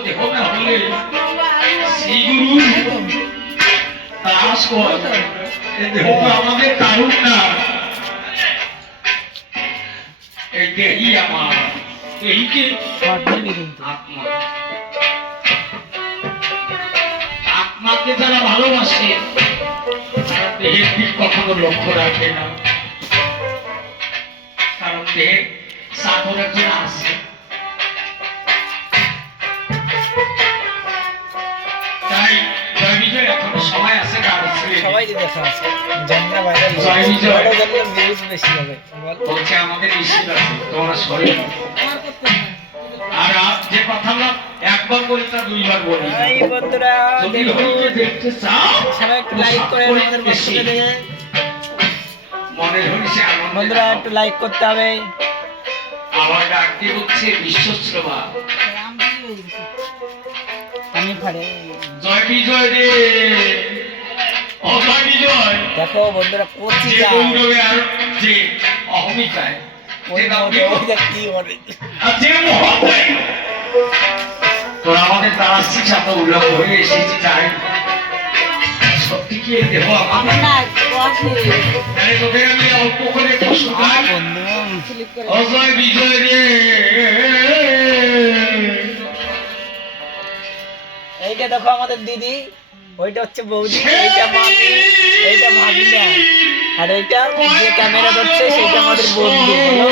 দেহ না হলে শ্রী গুরু দাস কর এই দেহ তো আমাদের কারণ না এই দেহই আমার দেহকে আত্মা আত্মাকে যারা ভালোবাসে তারা দেহের দিক কখনো লক্ষ্য রাখে না কারণ দেহের সাধন একজন আছে তাই জয় বিজয় এখনো সময় আছে সবাই দেখা আছে জান্না বাইরে জয় বিজয় ভিউজ বেশি হবে বলছে আমাদের নিশ্চিত আছে তোমরা শরীর আর আজ যে কথাটা একবার বলি তা দুইবার বলি এই বন্ধুরা যদি হইকে দেখতে চাও সবাই একটু লাইক করে আমাদের পাশে দেন মনে হইছে আনন্দ বন্ধুরা একটু লাইক করতে হবে আমার ডাকটি হচ্ছে বিশ্বশ্রবা আমি পারে জয় বিজয় রে অজয় বিজয় দেখো বন্ধুরা কোচি যে যায় গৌরবে আর যে অহমিকায় ওই যে দাম ওইটা কি হবে আর যে মহব্বত তোরা আমাদের তারাচ্ছি ছাত্র উল্লেখ হয়ে এসেছি তাই সত্যি কি এই দেহ আমার তাহলে তোদের আমি অল্প করে কষ্ট পাই বন্ধু অজয় বিজয় রে এইটা দেখো আমাদের দিদি ওইটা হচ্ছে বৌদি এইটা মামি এইটা ভাগিনা আর এইটা যে ক্যামেরা ধরছে সেটা আমাদের বন্ধু বলো